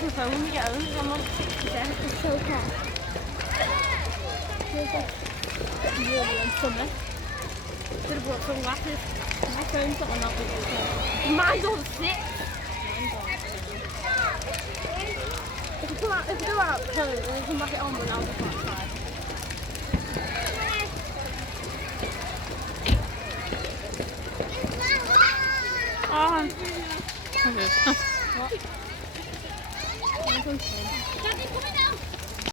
prefer when we get home, someone it's so hot. Feels like really in summer. Should have brought some glasses. My phone's not on that big. Mine's on 6. Mine's on. If we go out home and then come back at home when I'll just outside. Oh, okay. What?